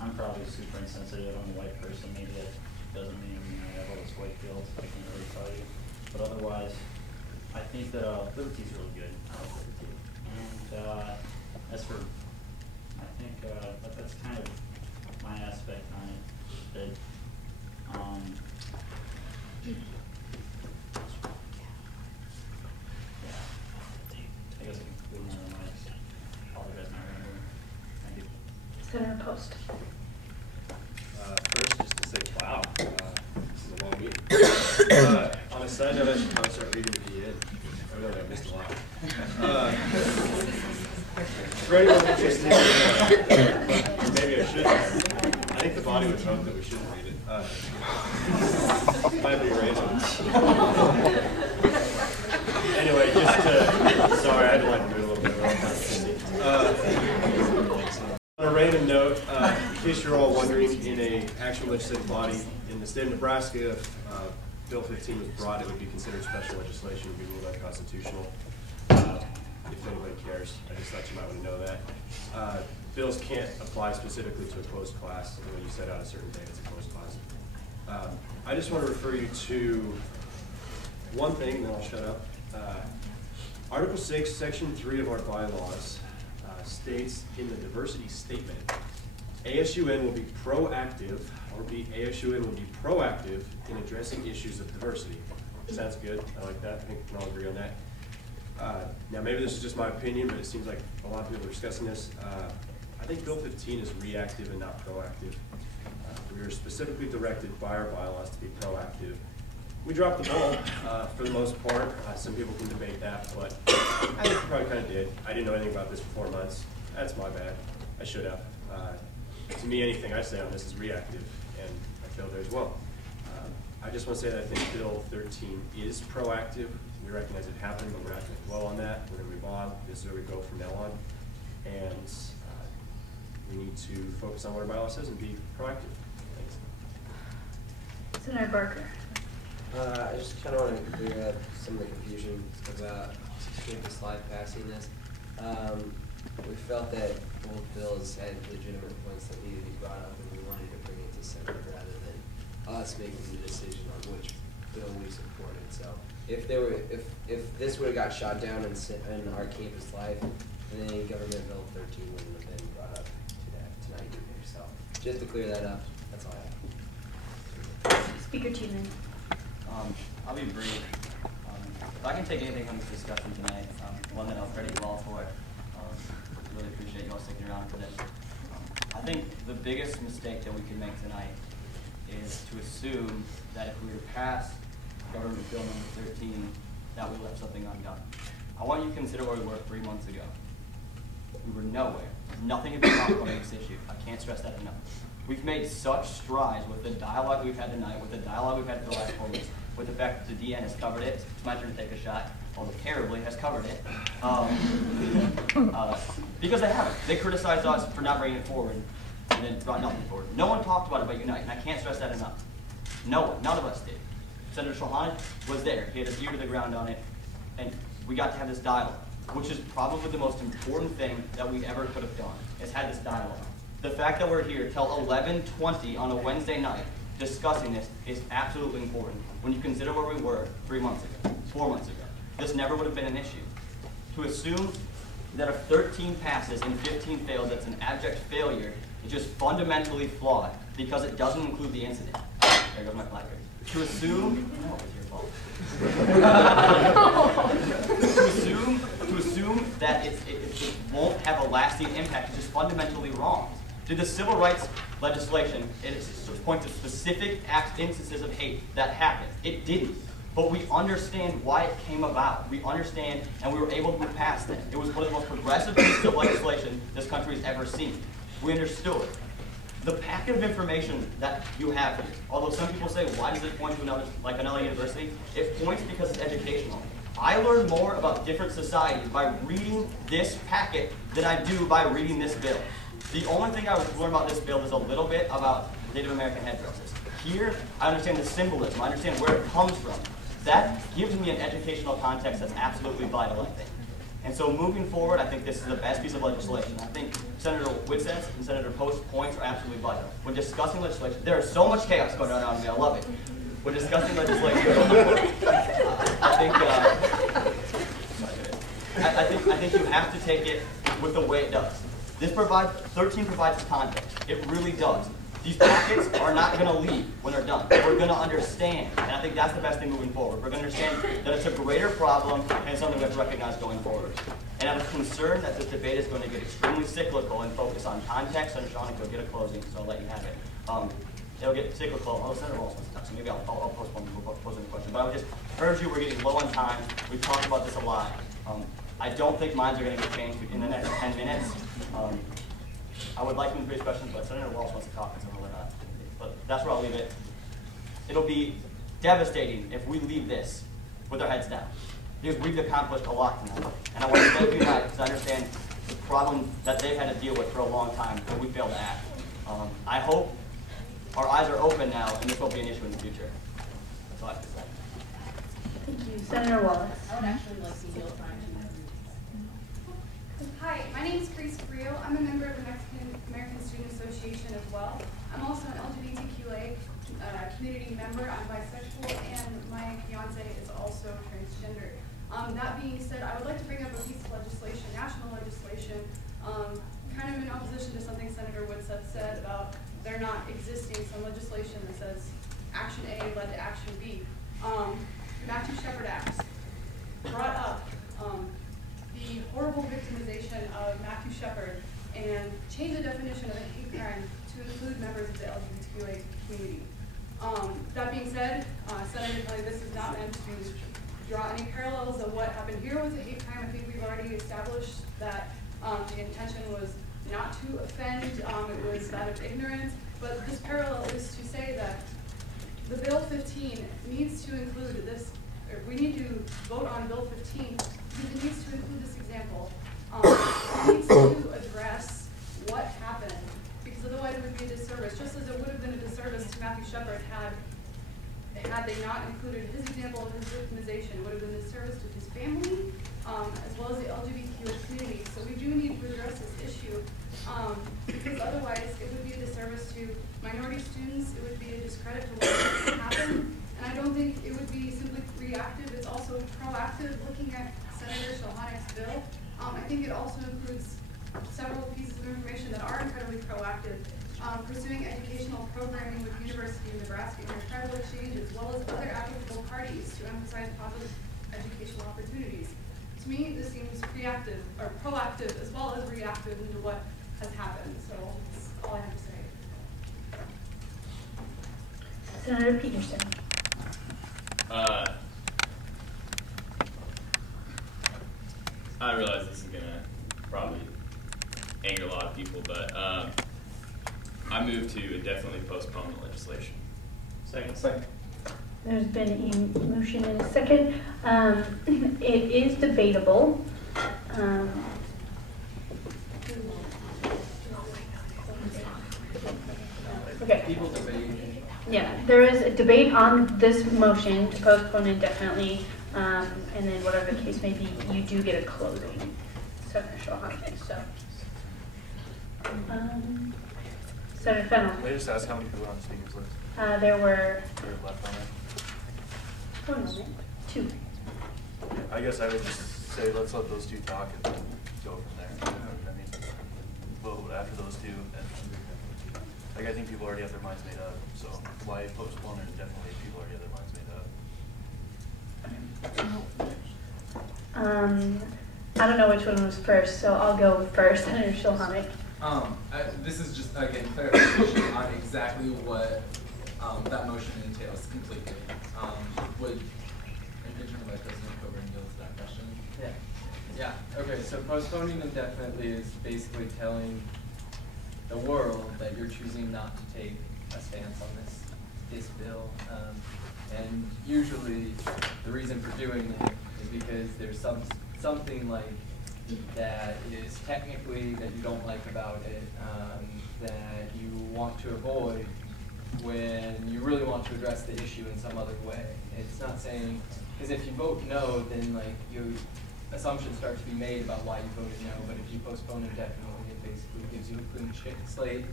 I'm probably super insensitive. I'm a white person. Maybe that doesn't mean I have all this white guilt. I can't really tell you. But otherwise, I think that Liberty's really good. I like Liberty. And as for, I think that's kind of my aspect on it. That yeah, I guess I can conclude my remarks. Apologize, not remembering. Thank you. Senator Post. First, just to say, wow, this is a long meeting. On a side note, I should probably start reading at the end. I know I missed a lot. For anyone interested, maybe I should. I think the body would hope that we shouldn't read it. Might be random. Anyway, just sorry, I had to like move a little bit. On a random note, in case you're all wondering, in an actual legislative body in the state of Nebraska, if Bill 15 was brought, it would be considered special legislation, it would be ruled unconstitutional. If anybody cares, I just thought you might want to know that. Bills can't apply specifically to a closed class. When you set out a certain date, it's a closed class. I just want to refer you to one thing, and then I'll shut up. Article 6, Section 3 of our bylaws states in the diversity statement, ASUN will be proactive, ASUN will be proactive in addressing issues of diversity. Sounds good. I like that. I think we can all agree on that. Now, maybe this is just my opinion, but it seems like a lot of people are discussing this. I think Bill 15 is reactive and not proactive. We were specifically directed by our bylaws to be proactive. We dropped the ball for the most part. Some people can debate that, but I think we probably kind of did. I didn't know anything about this for 4 months. That's my bad. I should have. To me, anything I say on this is reactive, and I failed there as well. I just want to say that I think Bill 13 is proactive. We recognize it happened, but we're not going to dwell on that. We're going to move on. This is where we go from now on. And we need to focus on what our bylaw says and be proactive. Thanks. Senator Barker. I just kind of want to clear up some of the confusion about campus life passing this. We felt that both bills had legitimate points that needed to be brought up, and we wanted to bring it to Senate rather than us making the decision on which bill we supported. So if this would have got shot down in our campus life, then government bill 13 wouldn't have been brought up tonight either. So just to clear that up, that's all I have. Speaker Tiemann. I'll be brief. If I can take anything from this discussion tonight, one that I'll credit you all for. Really appreciate you all sticking around for this. I think the biggest mistake that we can make tonight is to assume that if we were to pass government bill number 13, that we left something undone. I want you to consider where we were 3 months ago. We were nowhere. Nothing had been talked about on this issue. I can't stress that enough. We've made such strides with the dialogue we've had tonight, with the dialogue we've had for the last 4 weeks, with the fact that the DN has covered it. It's my turn to take a shot, although terribly has covered it. Because they haven't. They criticized us for not bringing it forward and then brought nothing forward. No one talked about it but Unite, and I can't stress that enough. No one, none of us did. Senator Shulhan was there. He had his ear to the ground on it, and we got to have this dialogue, which is probably the most important thing that we ever could have done, is had this dialogue. The fact that we're here till 11:20 on a Wednesday night discussing this is absolutely important when you consider where we were 3 months ago, 4 months ago. This never would have been an issue. To assume that if 13 passes and 15 fails, that's an abject failure, is just fundamentally flawed because it doesn't include the incident. There goes my flag raise. To assume, no, it's your fault. to assume that it won't have a lasting impact is just fundamentally wrong. To the civil rights legislation, it points to specific instances of hate that happened. It didn't. But we understand why it came about. We understand, and we were able to move past that. It was one of the most progressive pieces of legislation this country has ever seen. We understood. The packet of information that you have here, although some people say, why does it point to another university? It points because it's educational. I learn more about different societies by reading this packet than I do by reading this bill. The only thing I learned about this bill is a little bit about Native American headdresses. Here, I understand the symbolism. I understand where it comes from. That gives me an educational context that's absolutely vital, I think. And so moving forward, I think this is the best piece of legislation. I think Senator Whitsen's and Senator Post's points are absolutely vital. When discussing legislation, there is so much chaos going on around me. I love it. When discussing legislation going forward, I think you have to take it with the way it does. This 13 provides context. It really does. These packets are not going to leave when they're done. We're going to understand, and I think that's the best thing moving forward. We're going to understand that it's a greater problem and something we have to recognize going forward. And I'm concerned that this debate is going to get extremely cyclical and focus on context. And Sean, you'll get a closing, so I'll let you have it. It'll get cyclical. Oh, Senator Ross wants to talk, so maybe I'll postpone posing the question. But I would just urge you, we're getting low on time. We've talked about this a lot. I don't think minds are going to get changed in the next 10 minutes. I would like to raise questions, but Senator Walsh wants to talk, and so we're not. But that's where I'll leave it. It'll be devastating if we leave this with our heads down, because we've accomplished a lot tonight. And I want to thank you guys, because I understand the problem that they've had to deal with for a long time, and we failed to act. I hope our eyes are open now, and this won't be an issue in the future. That's all I have to say. Thank you. Senator Wallace. I would actually like to yield time to. Hi, my name is Grace Frio. I'm a member of the Mexican American Student Association as well. I'm also an LGBTQA community member. I'm bisexual, and my fiance is also transgender. That being said, I would like to bring up a piece of legislation, national legislation, kind of in opposition to something Senator Woodseth said about there not existing some legislation that says Action A led to Action B. Matthew Shepard Act brought up the horrible victimization of Matthew Shepard and changed the definition of a hate crime to include members of the LGBTQA community. That being said, Senator Kelly, this is not meant to draw any parallels of what happened here with a hate crime. I think we've already established that the intention was not to offend, it was that of ignorance, but this parallel is to say that the Bill 15 needs to include this, or we need to vote on Bill 15 because it needs to include this example. It needs to address what happened, because otherwise it would be a disservice, just as it would have been a disservice to Matthew Shepard had they not included his example of his victimization. It would have been a disservice to his family, as well as the LGBTQ community. So we do need to address this issue, because otherwise it would be a disservice to minority students, it would be a discredit to what happened, and I don't think it would be simply reactive, it's also proactive. Looking at Senator Shulhanek's bill, I think it also includes several pieces of information that are incredibly proactive. Pursuing educational programming with University of Nebraska Intertribal Exchange, as well as other applicable parties to emphasize positive educational opportunities. To me, this seems reactive, or proactive, as well as reactive into what has happened. So that's all I have to say. Senator Peterson. I realize this is going to probably anger a lot of people, but I move to indefinitely postpone the legislation. Second. There's been a motion and a second. It is debatable. Okay. People debate. Yeah, there is a debate on this motion to postpone indefinitely, and then whatever the case may be, you do get a closing. Senator Shulhanek, so. Senator Fennell. May I just ask how many people are on the speakers list? There were They're left on it. 1 moment, 2. I guess I would just say let's let those two talk and then go from there. I mean, vote after those two, and like I think people already have their minds made up. So why postpone it indefinitely if people already have their minds made up? I don't know which one was first, so I'll go first. Senator Shulhanek. This is just, again, clarification on exactly what that motion entails completely. Would Interim Vice President Coburn yield to that question? Yeah. Okay, so postponing indefinitely is basically telling the world that you're choosing not to take a stance on this bill. And usually the reason for doing it is because there's something like that is technically that you don't like about it, that you want to avoid when you really want to address the issue in some other way. It's not saying, because if you vote no, then like assumptions start to be made about why you voted no, but if you postpone indefinitely, it basically gives you a clean slate